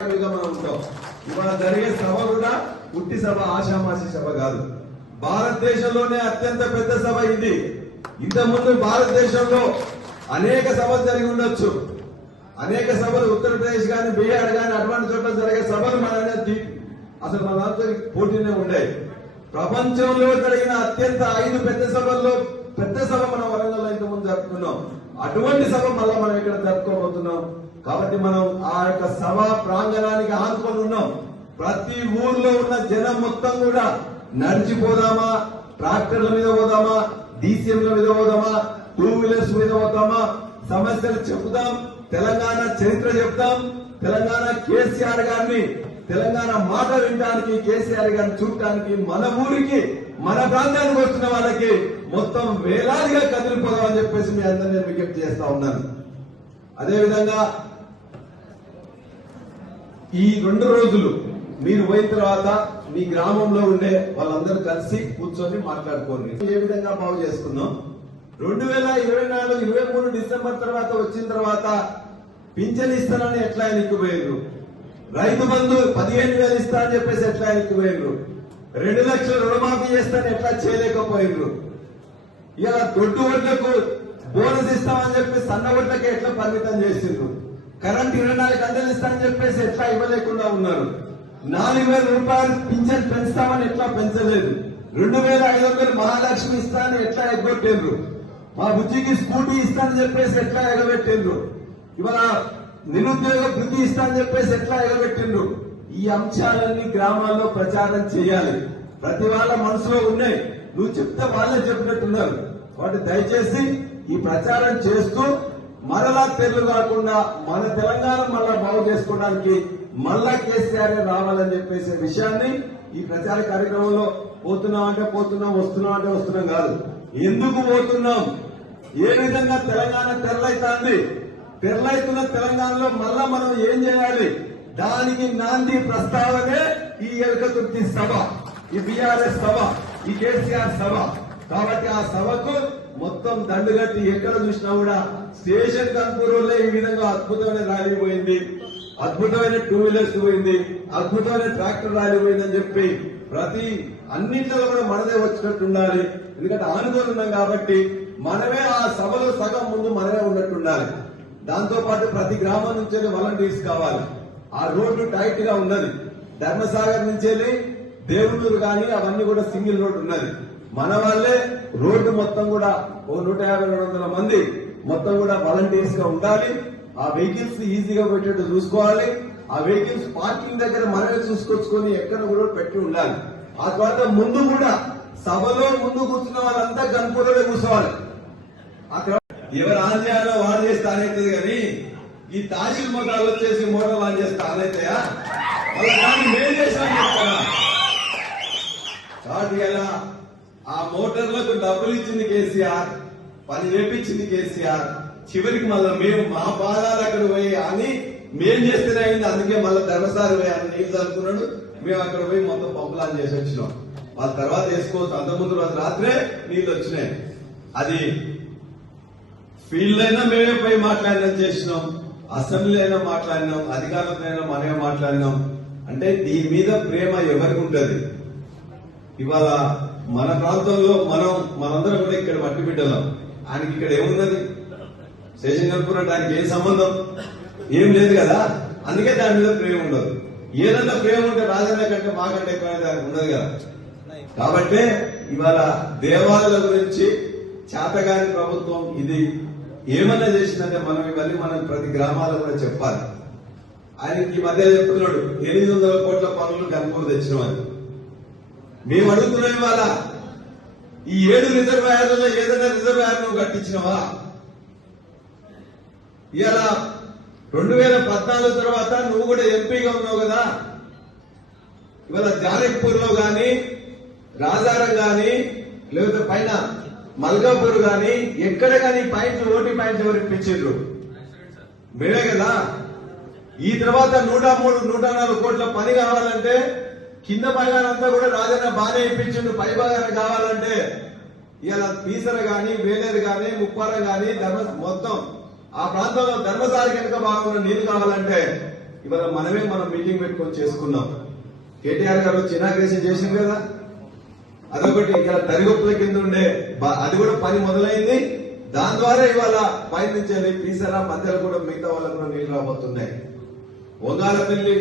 మనం ఉంటాం. ఇవాళ జరిగే సభ కూడా ఉట్టి సభ, ఆషామాషి సభ కాదు. భారతదేశంలోనే అత్యంత పెద్ద సభ ఇది. ఇంతకుముందు భారతదేశంలో అనేక సభలు జరిగి ఉండొచ్చు. అనేక సభలు ఉత్తరప్రదేశ్ గాని, బీహార్ గాని అటువంటి చోట్ల జరిగే సభలు మన అసలు మన పోటీనే ఉండేవి. ప్రపంచంలో జరిగిన అత్యంత 5 పెద్ద సభల్లో పెద్ద సభ మనం వరంగల్లో ఇంతకుముందు జరుపుకున్నాం. అటువంటి సభ మళ్ళా మనం ఇక్కడ జరుపుకోబోతున్నాం. కాబట్టి మనం ఆ యొక్క సభ ప్రాంగణానికి ఆనుకొని ఉన్నాం. ప్రతి ఊర్లో ఉన్న జనం మొత్తం కూడా నడిచిపోదామా, ట్రాక్టర్ల మీద పోదామా, డీసీఎంల మీద పోదామా, 2 వీలర్స్ మీద పోతామా, సమస్యలు చెబుదాం, తెలంగాణ చరిత్ర చెప్తాం, తెలంగాణ కేసీఆర్ గారిని, తెలంగాణ మాట వినడానికి, కేసీఆర్ గారిని చూడటానికి మన ఊరికి, మన ప్రాంతానికి వస్తున్న వాళ్ళకి మొత్తం వేలాదిగా కదిలిపోదామని చెప్పేసి మీ అందరినీ నేను విజ్ఞప్తి చేస్తా ఉన్నాను. అదేవిధంగా ఈ 2 రోజులు మీరు పోయిన తర్వాత మీ గ్రామంలో ఉండే వాళ్ళందరూ కలిసి కూర్చొని మాట్లాడుకోండి. ఏ విధంగా బాగు చేసుకుందాం. 2024-23 డిసెంబర్ తర్వాత వచ్చిన తర్వాత పింఛన్ ఇస్తానని ఎట్లా ఎన్నికపోయారు, రైతు బంధు 15,000 ఇస్తా అని చెప్పేసి ఎట్లా ఎన్నికపోయారు, 2 లక్షల రుణమాఫీ చేస్తానని ఎట్లా చేయలేకపోయారు, ఇలా దొడ్డు వడ్లకు బోనస్ ఇస్తామని చెప్పి సన్న వడ్లకి ఎట్లా పరిమితం చేసిండ్రు, కరెంట్ 24 గంటలు ఇస్తామని చెప్పేసి ఎట్లా ఇవ్వలేకుండా ఉన్నారు, 4,000 రూపాయలు పింఛన్ పెంచుతామని ఎట్లా పెంచలేదు, 2,500 మహాలక్ష్మి ఇస్తానని ఎట్లా ఎగ్గొట్టిండ్రు, మా బుజ్జికి స్కూటీ ఇస్తానని చెప్పేసి ఎట్లా ఎగబెట్టిండ్రు, ఇవాళ నిరుద్యోగ వృత్తి ఇస్తానని చెప్పేసి ఎట్లా ఎగబెట్టిండ్రు. ఈ అంశాలన్నీ గ్రామాల్లో ప్రచారం చేయాలి. ప్రతి వాళ్ళ మనసులో ఉన్నాయి. నువ్వు చెప్తే వాళ్ళే చెప్పినట్టున్నారు. కాబట్టి దయచేసి ఈ ప్రచారం చేస్తూ మరలా తెల్లు కాకుండా మన తెలంగాణ మళ్ళా బాగు చేసుకోవడానికి మళ్ళా కేసీఆర్ రావాలని చెప్పేసే విషయాన్ని ఈ ప్రచార కార్యక్రమంలో పోతున్నాం అంటే పోతున్నాం, వస్తున్నాం అంటే వస్తున్నాం కాదు, ఎందుకు పోతున్నాం, ఏ విధంగా తెలంగాణ తెరలైతుంది, తెరలైతున్న తెలంగాణలో మళ్ళా మనం ఏం చేయాలి, దానికి నాంది ప్రస్తావనే ఈ ఎలకతుర్తి సభ, ఈ బీఆర్ఎస్ సభ, ఈ కేసీఆర్ సభ. కాబట్టి ఆ సభకు మొత్తం దండుగట్టి ఎక్కడ చూసినా కూడా స్టేషన్ కన్పూర్లో ఈ విధంగా అద్భుతమైన ర్యాలీ పోయింది, అద్భుతమైన 2 వీలర్స్ పోయింది, అద్భుతమైన ట్రాక్టర్ ర్యాలీ పోయిందని చెప్పి ప్రతి అన్నింటిలో కూడా మనదే వచ్చినట్టు ఉండాలి. ఎందుకంటే ఆనుకొని ఉన్నాం కాబట్టి మనమే ఆ సభలో సగం ముందు మనమే ఉన్నట్టు ఉండాలి. దాంతో పాటు ప్రతి గ్రామం నుంచి వాలంటీర్స్ కావాలి. ఆ రోడ్డు టైట్ గా ఉన్నది. ధర్మసాగర్ నుంచి దేవునూరు గాని అవన్నీ కూడా సింగిల్ రోడ్డు ఉన్నది. మన వాళ్ళే రోడ్డు మొత్తం కూడా 150-200 మంది మొత్తం కూడా వాలంటీర్స్ గా ఉండాలి. ఆ వెహికల్స్ ఈజీగా పెట్టేట్టు చూసుకోవాలి. ఆ వెహికల్స్ పార్కింగ్ దగ్గర మనమే చూసుకొచ్చుకొని ఎక్కడ కూడా పెట్టి ఉండాలి. ఆ తర్వాత ముందు కూడా సభలో ముందు కూర్చున్న వాళ్ళంతా గన్పూర్లో కూర్చోవాలి. ఎవరు ఆన్ చేయాలో వాడు చేస్తే ఆనైతుంది కానీ ఈ తాసిల్ మోటార్లు వచ్చేసి మోటార్లు ఆన్ చేస్తే ఆనైతాయా, వాళ్ళ దాన్ని మేలు చేసామని చెప్తారా. కాబట్టి ఇలా ఆ మోటార్లకు డబ్బులు ఇచ్చింది కేసీఆర్, పని వేపించింది కేసీఆర్, చివరికి మళ్ళీ మేము మా పాదాలు అక్కడ పోయి అని మేం చేస్తేనే అయింది. అందుకే మళ్ళీ ధర్మసారి పోయి అని నీళ్ళు చదువుకున్నాడు, మేము అక్కడ పోయి మొత్తం పంపులాన్ చేసి వచ్చినాం. వాళ్ళ తర్వాత వేసుకోవచ్చు. అంతకుముందు రోజు రాత్రే నీళ్ళు వచ్చినాయి. అది ఫీల్డ్ అయినా మేమే పోయి మాట్లాడినా చేసినాం, అసెంబ్లీ అయినా మాట్లాడినాం, అధికారులైనా మనమే మాట్లాడినాం. అంటే దీని మీద ప్రేమ ఎవరికి ఉంటుంది. ఇవాళ మన ప్రాంతంలో మనందరం కూడా ఇక్కడ మట్టి బిడ్డలం. ఆయనకి ఇక్కడ ఏమున్నది, స్టేషన్ కనుక్కున్న ఆయనకి ఏం సంబంధం, ఏం లేదు కదా. అందుకే దాని మీద ప్రేమ ఉండదు. ఏదన్నా ప్రేమ ఉంటే రాజన్న కంటే మాకంటే ఎక్కువ దానికి ఉండదు కదా. కాబట్టి ఇవాళ దేవాలయాల గురించి చేతగాని ప్రభుత్వం ఇది ఏమన్నా చేసిందంటే మనం ఇవన్నీ మనం ప్రతి గ్రామాల్లో కూడా చెప్పాలి. ఆయనకి ఈ మధ్య చెప్తున్నాడు 800 కోట్ల పనులు గన్పూర్ తెచ్చినామని. మేము అడుగుతున్నాం ఇవాళ ఈ 7 రిజర్వాయర్లలో ఏదైనా రిజర్వాయర్ నువ్వు కట్టించినవా? ఇలా 2014 తర్వాత నువ్వు కూడా ఎంపీగా ఉన్నావు కదా. ఇవాళ జానక్పూర్ లో గాని, రాజారం గాని, లేకపోతే పైన మల్కాపూర్ గాని ఎక్కడ గాని పాయింట్లు, ఓటీ పాయింట్లు ఎవరు ఇప్పించారు? మేమే కదా. ఈ తర్వాత 103-104 కోట్ల పని కావాలంటే కింద భాగానంతా కూడా రాజన్న బాగానే ఇప్పించిండు. పై భాగాన్ని కావాలంటే ఇలా పీసర గాని, వేలేరు గాని, ముప్పారం గాని మొత్తం ఆ ప్రాంతంలో ధర్మసారి కనుక భాగంలో నీళ్లు కావాలంటే ఇవాళ మనం మీటింగ్ పెట్టుకొని చేసుకున్నాం. కేటీఆర్ గారు వచ్చి ఇనాగ్రేషన్ చేసింది కదా, అదొకటి. ఇక్కడ దరిగొప్పుల కింద ఉండే అది కూడా పని మొదలైంది. దాని ద్వారా ఇవాళ పై నుంచి పీసరా మధ్యలో కూడా మిగతా వాళ్ళకు కూడా నీళ్లు రాబోతున్నాయి. ఒంగాలపల్లి